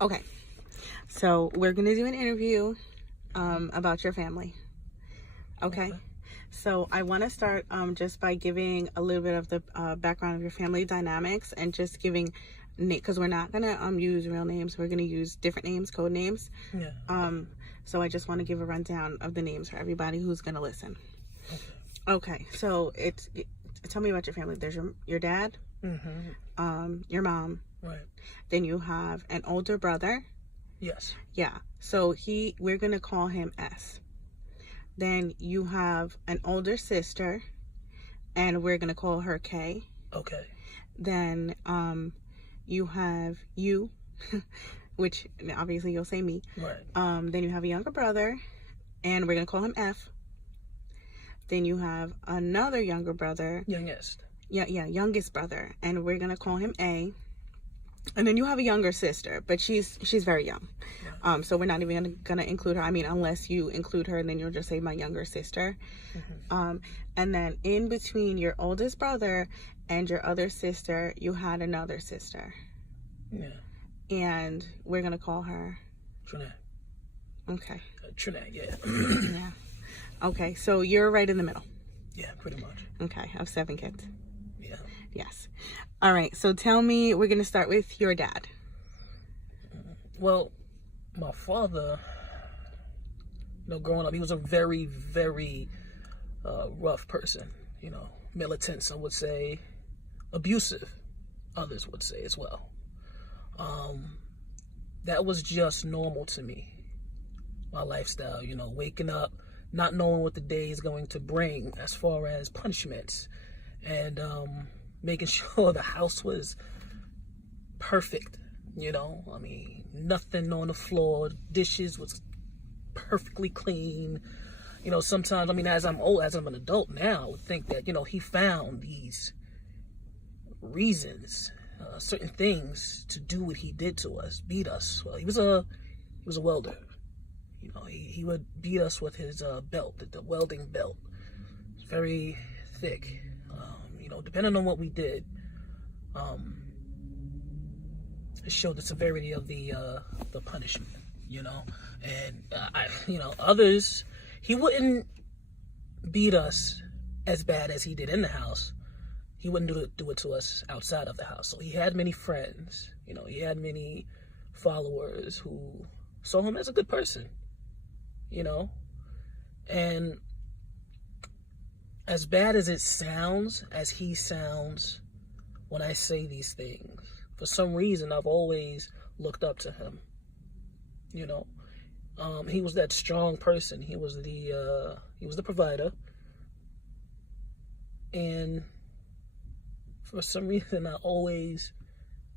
Okay, so we're gonna do an interview about your family. Okay. Okay. So I want to start just by giving a little bit of the background of your family dynamics and just giving because we're not gonna use real names. We're gonna use different names, code names. Yeah. So I just want to give a rundown of the names for everybody who's gonna listen. Okay. Okay. So tell me about your family. There's your dad, your mom. Right. Then you have an older brother. Yes. Yeah. So we're gonna call him S. Then you have an older sister, and we're gonna call her K. Okay. Then you have you, which obviously you'll say me. Right. Then you have a younger brother, and we're gonna call him F. Then you have another younger brother. Youngest. Yeah, youngest brother, and we're gonna call him A. And then you have a younger sister, but she's very young. So we're not even gonna include her. I mean, unless you include her, then you'll just say my younger sister. And then in between your oldest brother and your other sister, you had another sister. Yeah. And we're gonna call her Trinidad. Okay. Trinidad. Yeah. Yeah. Okay, so you're right in the middle. Yeah. Pretty much. Okay, of 7 kids. Yeah. Yes. All right, so tell me, we're gonna start with your dad. Well, my father, growing up, he was a very, very rough person. Militant, some would say, abusive, others would say as well. That was just normal to me, my lifestyle, waking up, not knowing what the day is going to bring as far as punishments, and making sure the house was perfect, I mean, nothing on the floor, dishes was perfectly clean. Sometimes, I mean, as I'm an adult now, I would think that, he found these reasons, certain things to do what he did to us, beat us. Well, he was a welder. He would beat us with his belt, the welding belt. It's very thick. Depending on what we did, it showed the severity of the punishment. And others, he wouldn't beat us as bad as he did in the house. He wouldn't do it to us outside of the house. So he had many friends. He had many followers who saw him as a good person. And as bad as it sounds, as he sounds when I say these things, for some reason I've always looked up to him. He was that strong person. He was the provider. And for some reason I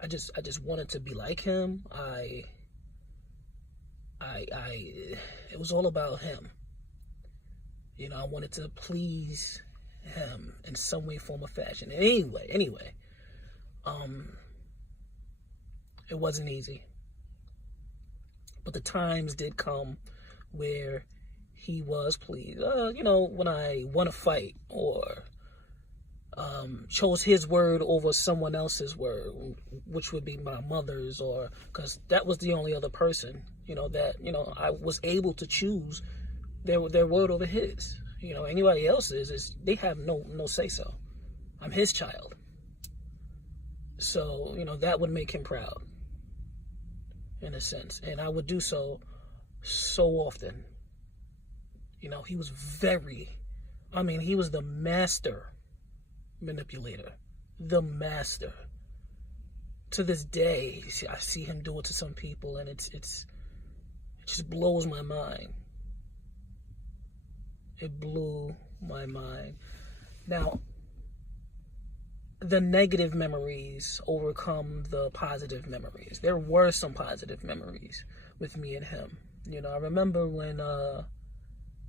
just wanted to be like him. It was all about him. I wanted to please him in some way, form, or fashion. And anyway, it wasn't easy. But the times did come where he was pleased. When I won a fight or chose his word over someone else's word, which would be my mother's, or because that was the only other person, that I was able to choose their word over his. Anybody else's is they have no say so. I'm his child, so that would make him proud, in a sense, and I would do so often. He was he was the master manipulator, the master. To this day, I see him do it to some people, and it just blows my mind. It blew my mind. Now, the negative memories overcome the positive memories. There were some positive memories with me and him. I remember when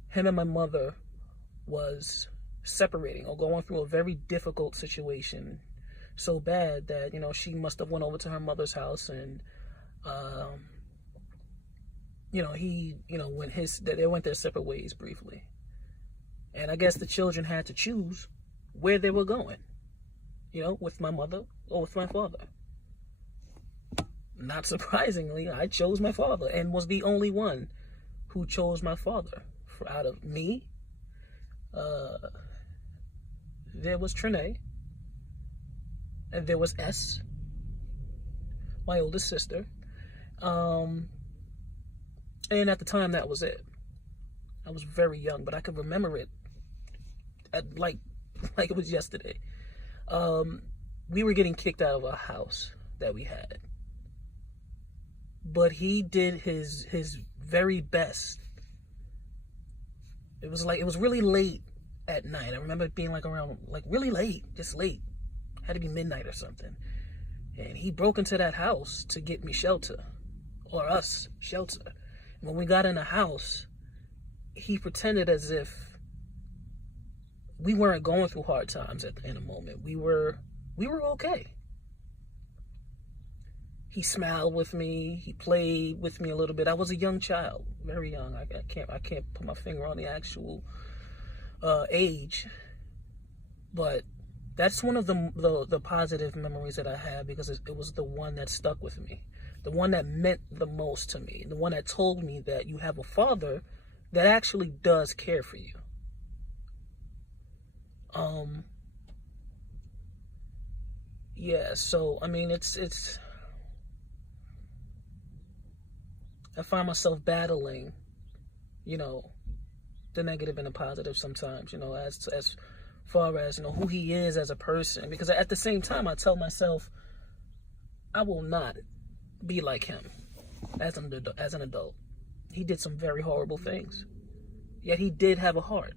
him and my mother was separating or going through a very difficult situation, so bad that she must have went over to her mother's house, and he they went their separate ways briefly, and I guess the children had to choose where they were going, with my mother or with my father. not surprisingly, I chose my father and was the only one who chose my father. Out of me, there was Trinae, and there was S, my oldest sister. And at the time, that was it. I was very young, but I could remember it like it was yesterday. We were getting kicked out of a house that we had, but he did his very best. It was really late at night. I remember it being around really late, just late. Had to be midnight or something. And he broke into that house to get me shelter, or us shelter. When we got in the house, he pretended as if we weren't going through hard times in a moment. We were okay. He smiled with me. He played with me a little bit. I was a young child, very young. I can't put my finger on the actual age, but that's one of the positive memories that I have, because it was the one that stuck with me, the one that meant the most to me, the one that told me that you have a father that actually does care for you. Yeah. So I mean, it's. I find myself battling, the negative and the positive sometimes, as far as, who he is as a person. Because at the same time, I tell myself, I will not be like him as an adult. He did some very horrible things, yet he did have a heart.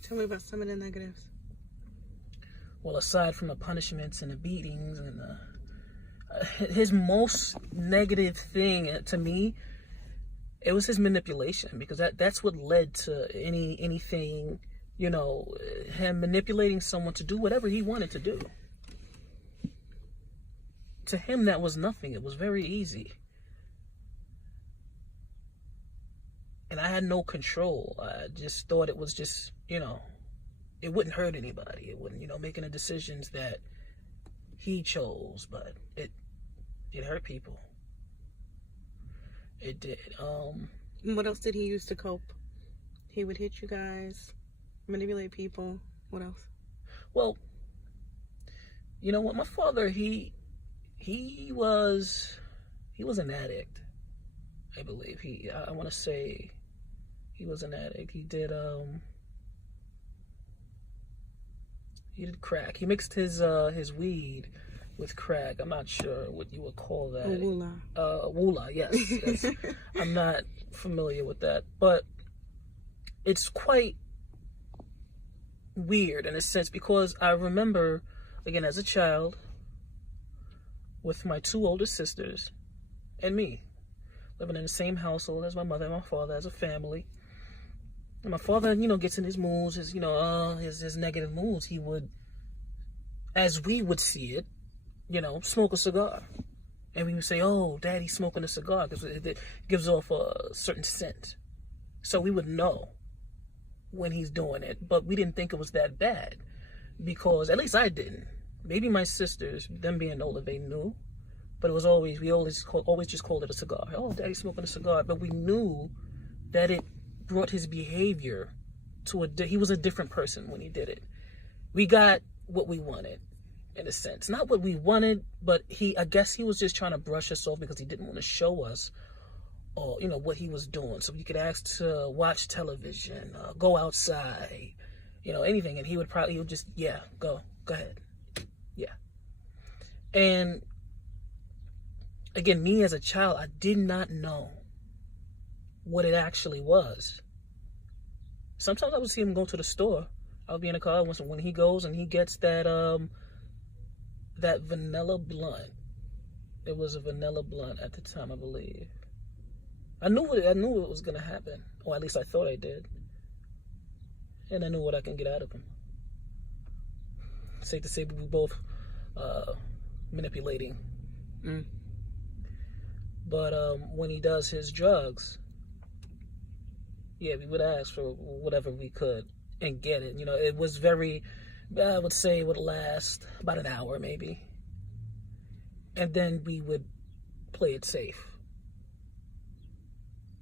Tell me about some of the negatives. Well, aside from the punishments and the beatings and his most negative thing to me, it was his manipulation, because that's what led to anything, him manipulating someone to do whatever he wanted to do. To him, that was nothing. It was very easy. And I had no control. I just thought it was just, it wouldn't hurt anybody. It wouldn't, making the decisions that he chose, but it hurt people. It did. What else did he use to cope? He would hit you guys, manipulate people. What else? Well, you know what? My father, he was an addict, I believe. I want to say he was an addict. He did crack. He mixed his weed with crack. I'm not sure what you would call that. Woola. Woola, yes. I'm not familiar with that, but it's quite weird in a sense, because I remember, again, as a child, with my two older sisters and me, living in the same household as my mother and my father as a family. And my father, gets in his moods, his negative moods. He would, as we would see it, smoke a cigar. And we would say, "Oh, Daddy's smoking a cigar," because it gives off a certain scent. So we would know when he's doing it, but we didn't think it was that bad, because, at least I didn't. Maybe my sisters, them being older, they knew, but we always just called it a cigar. "Oh, Daddy's smoking a cigar," but we knew that it brought his behavior to he was a different person when he did it. We got what we wanted, in a sense. Not what we wanted, but I guess he was just trying to brush us off, because he didn't want to show us, or what he was doing. So you could ask to watch television, go outside, anything, and he would just, yeah, go ahead, yeah. And again, me as a child, I did not know what it actually was. Sometimes I would see him go to the store. I would be in the car when he goes and he gets that vanilla blunt. It was a vanilla blunt at the time, I believe. I knew it was gonna happen, or at least I thought I did, and I knew what I can get out of him. Safe to say, we were both manipulating. But when he does his drugs, yeah, we would ask for whatever we could and get it. It was very, I would say it would last about an hour maybe. And then we would play it safe.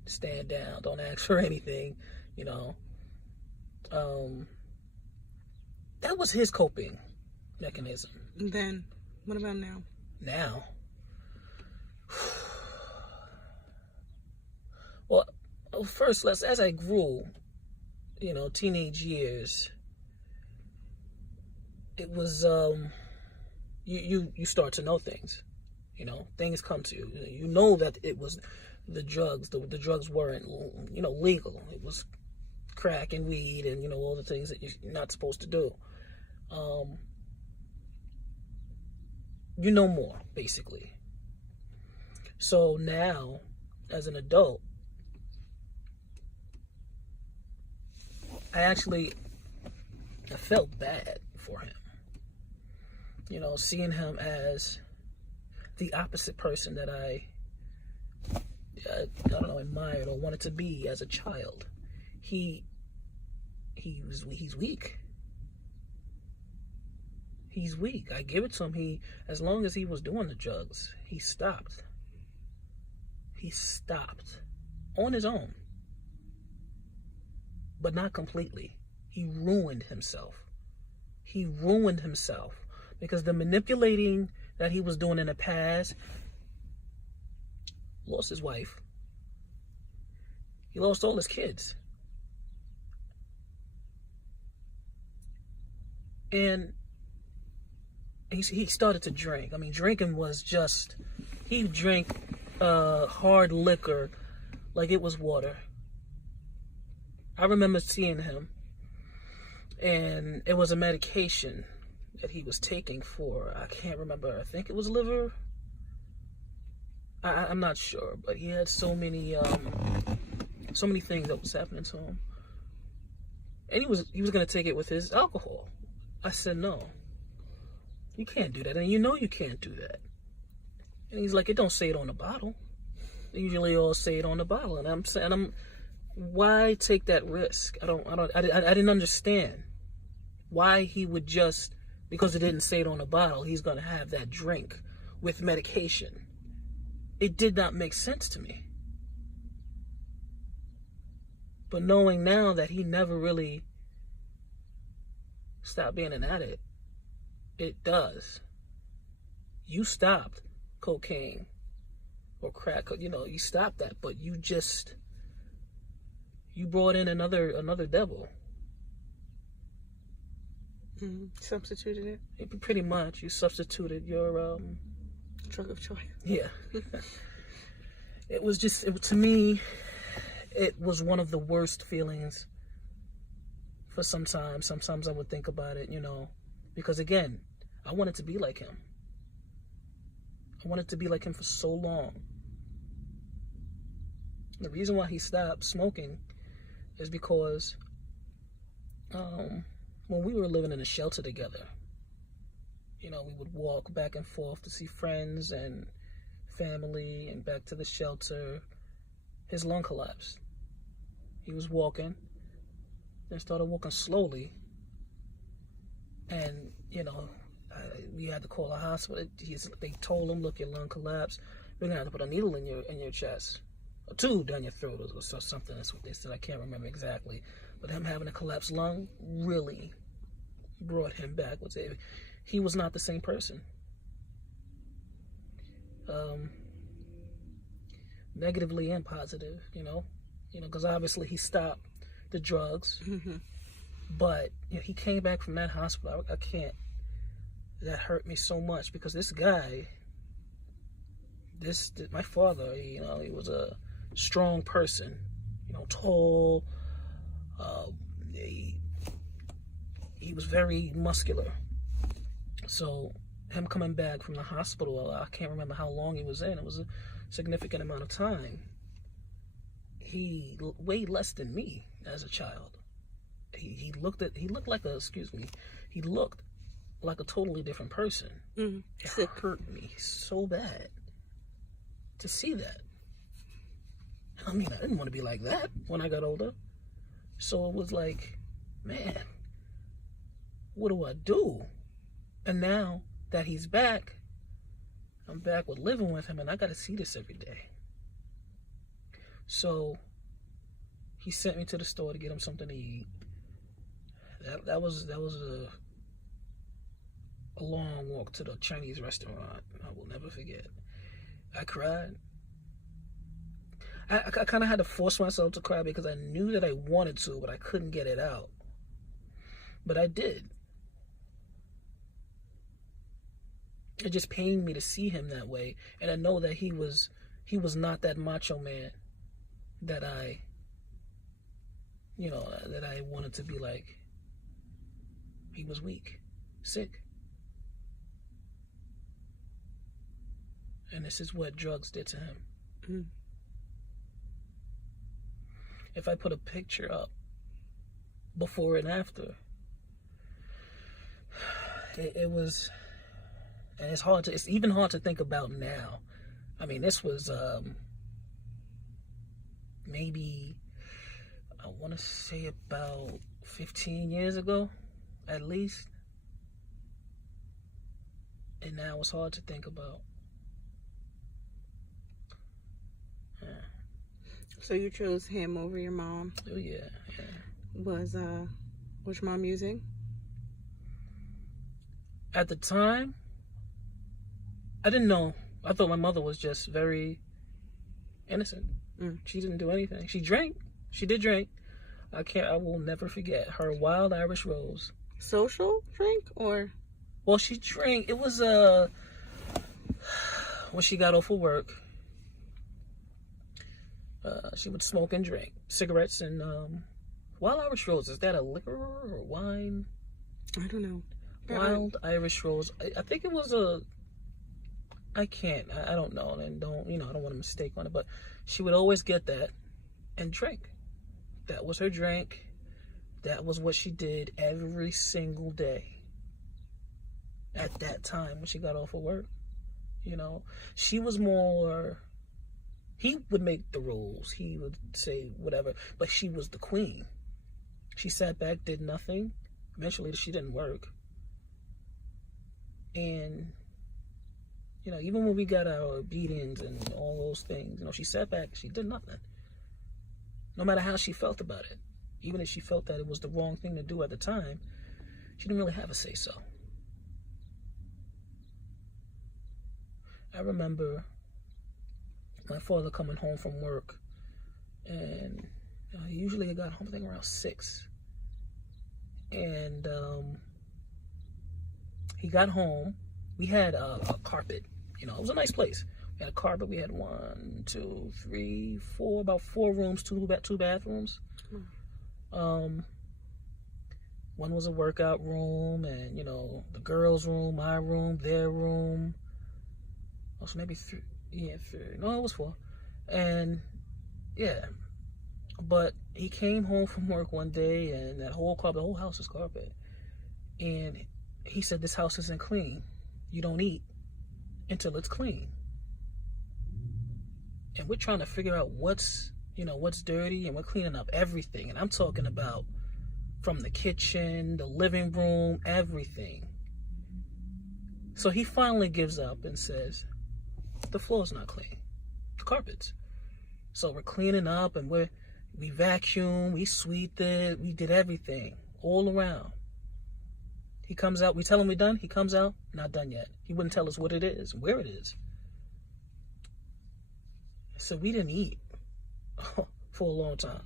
Stand down, don't ask for anything, you know. That was his coping mechanism. And then, what about now? Now, well, first, as I grew, you know, teenage years, it was, you start to know things, you know, things come to you. You know that it was the drugs, the drugs weren't, you know, legal. It was crack and weed and, you know, all the things that you're not supposed to do. You know more, basically. So now, as an adult, I felt bad for him. You know, seeing him as the opposite person that I don't know, admired or wanted to be as a child. He's weak. He's weak. I give it to him. As long as he was doing the drugs, he stopped. He stopped on his own, but not completely. He ruined himself. He ruined himself because the manipulating that he was doing in the past, lost his wife. He lost all his kids. And he started to drink. I mean, drinking was just, he drank hard liquor like it was water. I remember seeing him, and it was a medication that he was taking for, I can't remember, I think it was liver. I'm not sure, but he had so many things that was happening to him. And he was going to take it with his alcohol. I said, no, you can't do that. And you know you can't do that. And he's like, it don't say it on the bottle. They usually all say it on the bottle. And I'm saying, why take that risk? I didn't understand why he would just, because it didn't say it on the bottle, he's going to have that drink with medication. It did not make sense to me. But knowing now that he never really stopped being an addict, it does. You stopped cocaine or crack, you know, you stopped that, but you brought in another devil. Substituted it? Pretty much. You substituted your drug of choice. Yeah. To me, it was one of the worst feelings for some time. Sometimes I would think about it, you know, because again, I wanted to be like him. I wanted to be like him for so long. The reason why he stopped smoking is because when we were living in a shelter together, you know, we would walk back and forth to see friends and family and back to the shelter. His lung collapsed. He was walking, then started walking slowly. And, you know, we had to call a hospital. They told him, look, your lung collapsed. We're going to have to put a needle in your chest. A tube down your throat or something. That's what they said. I can't remember exactly. But him having a collapsed lung really brought him back. He was not the same person. Negatively and positive, you know, because obviously he stopped the drugs. Mm-hmm. But you know, he came back from that hospital. I can't. That hurt me so much because this guy, my father, you know, he was a strong person, you know, tall. He was very muscular. So him coming back from the hospital, I can't remember how long he was in. It was a significant amount of time. He weighed less than me as a child. He looked like a totally different person. Mm-hmm. It hurt me so bad to see that. I mean, I didn't want to be like that when I got older. So it was like, man, what do I do? And now that he's back, I'm back with living with him, and I got to see this every day. So he sent me to the store to get him something to eat. That was a long walk to the Chinese restaurant. I will never forget. I cried. I kind of had to force myself to cry because I knew that I wanted to, but I couldn't get it out. But I did. It just pained me to see him that way, and I know that he was not that macho man that I wanted to be like. He was weak, sick. And this is what drugs did to him. Mm. If I put a picture up before and after, it was, and it's even hard to think about now. I mean, this was maybe, I want to say about 15 years ago, at least. And now it's hard to think about. So you chose him over your mom? Oh yeah. Was which mom using? At the time, I didn't know. I thought my mother was just very innocent. She didn't do anything. She drank. She did drink. I will never forget her Wild Irish Rose. Social drink or? Well, she drank. It was when she got off of work. She would smoke and drink cigarettes and Wild Irish Rose. Is that a liquor or wine? I don't know. Wild Irish Rose. I think it was a. I don't know, and I don't want to mistake on it. But she would always get that and drink. That was her drink. That was what she did every single day. At that time when she got off of work, she was more. He would make the rules. He would say whatever, but she was the queen. She sat back, did nothing. Eventually, she didn't work. And, even when we got our beatings and all those things, she sat back, she did nothing. No matter how she felt about it. Even if she felt that it was the wrong thing to do at the time, she didn't really have a say-so. I remember my father coming home from work, and usually I got home, I think, around 6. And he got home. We had a carpet. It was a nice place. We had a carpet. We had 1, 2, 3, 4, about 4 rooms, 2 bathrooms. One was a workout room, and the girls' room, my room, their room. Also, maybe 3. Yeah, 3. No, it was 4. And yeah, but he came home from work one day, and that whole carpet, the whole house is carpet. And he said, "This house isn't clean. You don't eat until it's clean." And we're trying to figure out what's dirty, and we're cleaning up everything. And I'm talking about from the kitchen, the living room, everything. So he finally gives up and says, "The floor's not clean. The carpets." So we're cleaning up, and we vacuum, we sweep it, we did everything all around. He comes out, we tell him we're done, he comes out, not done yet. He wouldn't tell us what it is, where it is. So we didn't eat for a long time.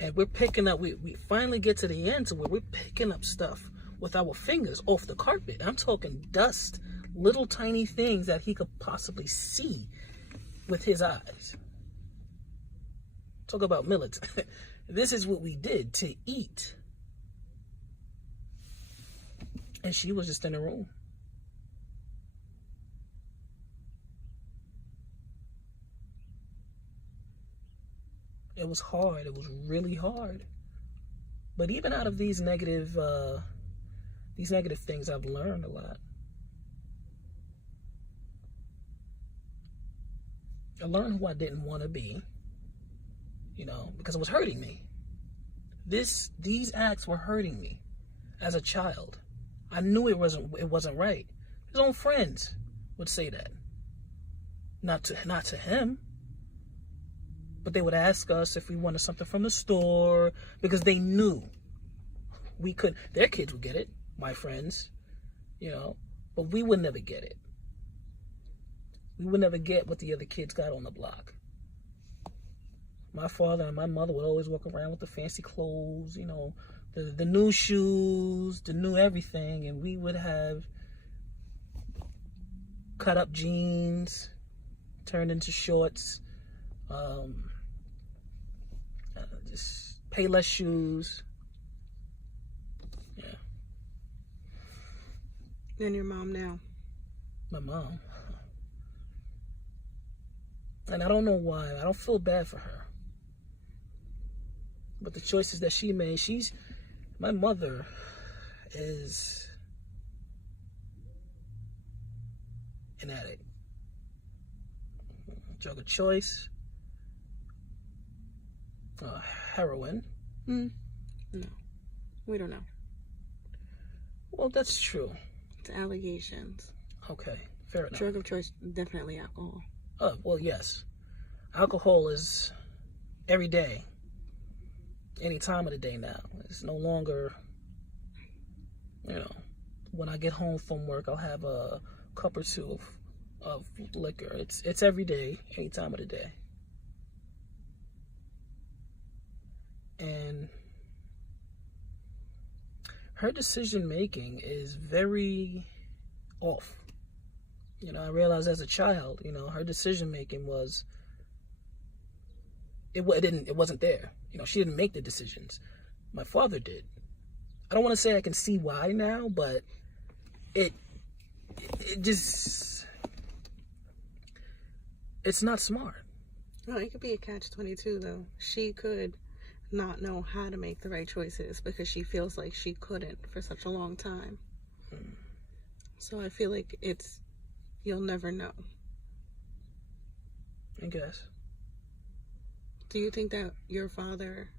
And we're picking up, we finally get to the end to where we're picking up stuff with our fingers off the carpet. I'm talking dust, little tiny things that he could possibly see with his eyes. Talk about militant. This is what we did to eat. And she was just in the room. It was hard. It was really hard. But even out of these negative things, I've learned a lot. I learned who I didn't want to be, because it was hurting me. These acts were hurting me. as a child. I knew it wasn't right. His own friends would say that. Not to him. But they would ask us if we wanted something from the store because they knew we could. Their kids would get it, my friends, but we would never get it. We would never get what the other kids got on the block. My father and my mother would always walk around with the fancy clothes, the new shoes, the new everything, and we would have cut up jeans turned into shorts, just Payless shoes. Yeah. And your mom now? My mom. And I don't know why. I don't feel bad for her. But the choices that she made, my mother is an addict. Drug of choice. Heroin. No, we don't know. Well, that's true. It's allegations. Okay, fair enough. Drug of choice, definitely alcohol. Well, yes. Alcohol is every day, any time of the day now. It's no longer, when I get home from work, I'll have a cup or two of liquor. It's every day, any time of the day. And her decision making is very off. I realized as a child, her decision making was it wasn't there. She didn't make the decisions. My father did. I don't want to say I can see why now, but it just, it's not smart. No, it could be a catch-22 though. She could not know how to make the right choices because she feels like she couldn't for such a long time. So I feel like you'll never know. I guess. Do you think that your father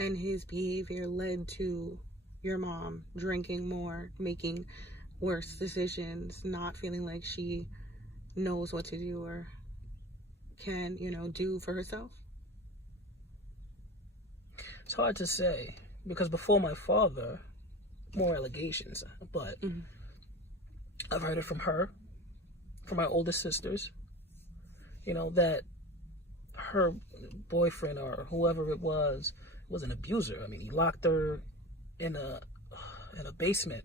and his behavior led to your mom drinking more, making worse decisions, not feeling like she knows what to do or can, do for herself? It's hard to say because before my father, more allegations, but I've heard it from her, from my oldest sisters, that her boyfriend or whoever it was an abuser. I mean, he locked her in a basement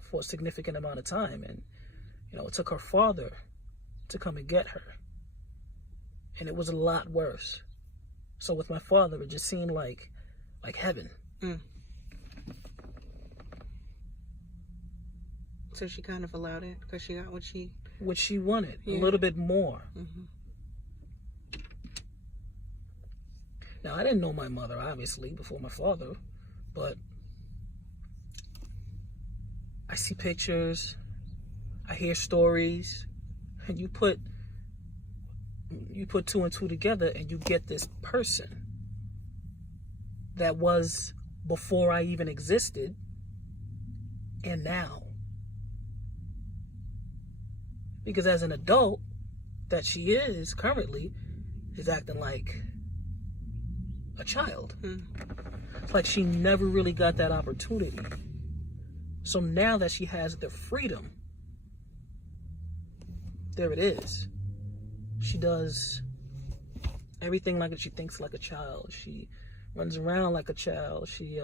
for a significant amount of time, and it took her father to come and get her, and it was a lot worse. So with my father, it just seemed like heaven. So she kind of allowed it because she got what she wanted, a little bit more. Now, I didn't know my mother, obviously, before my father, but I see pictures, I hear stories, and you put two and two together and you get this person that was before I even existed and now. Because as an adult that she is currently, is acting like a child. It's like she never really got that opportunity. So now that she has the freedom, there it is. She does everything like she thinks like a child. She runs around like a child. She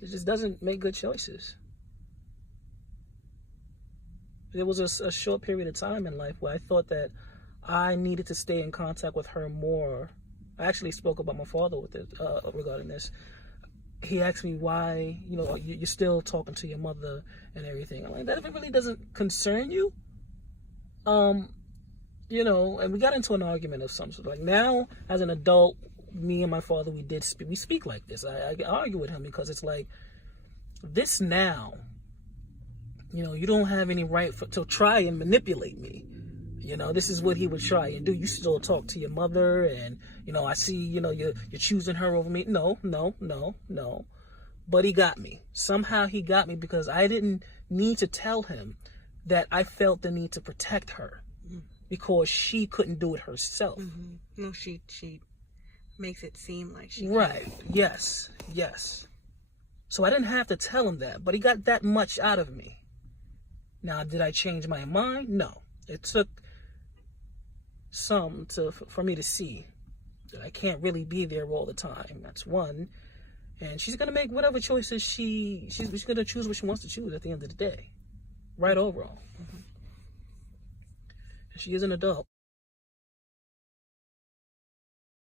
just doesn't make good choices. There was a short period of time in life where I thought that I needed to stay in contact with her more. I actually spoke about my father with it regarding this. He asked me why, you're still talking to your mother and everything. I'm like, that really doesn't concern you? And we got into an argument of some sort. Like now, as an adult, me and my father, we speak like this. I argue with him because it's like, this now, you don't have any right to try and manipulate me. This is what he would try and do. You still talk to your mother and, I see, you're choosing her over me. No. But he got me. Somehow he got me because I didn't need to tell him that I felt the need to protect her because she couldn't do it herself. No, she makes it seem like she Right. Yes. So I didn't have to tell him that, but he got that much out of me. Now, did I change my mind? No. It took for me to see that I can't really be there all the time. That's one. And she's gonna make whatever choices she's gonna choose what she wants to choose at the end of the day, right or wrong. She is an adult.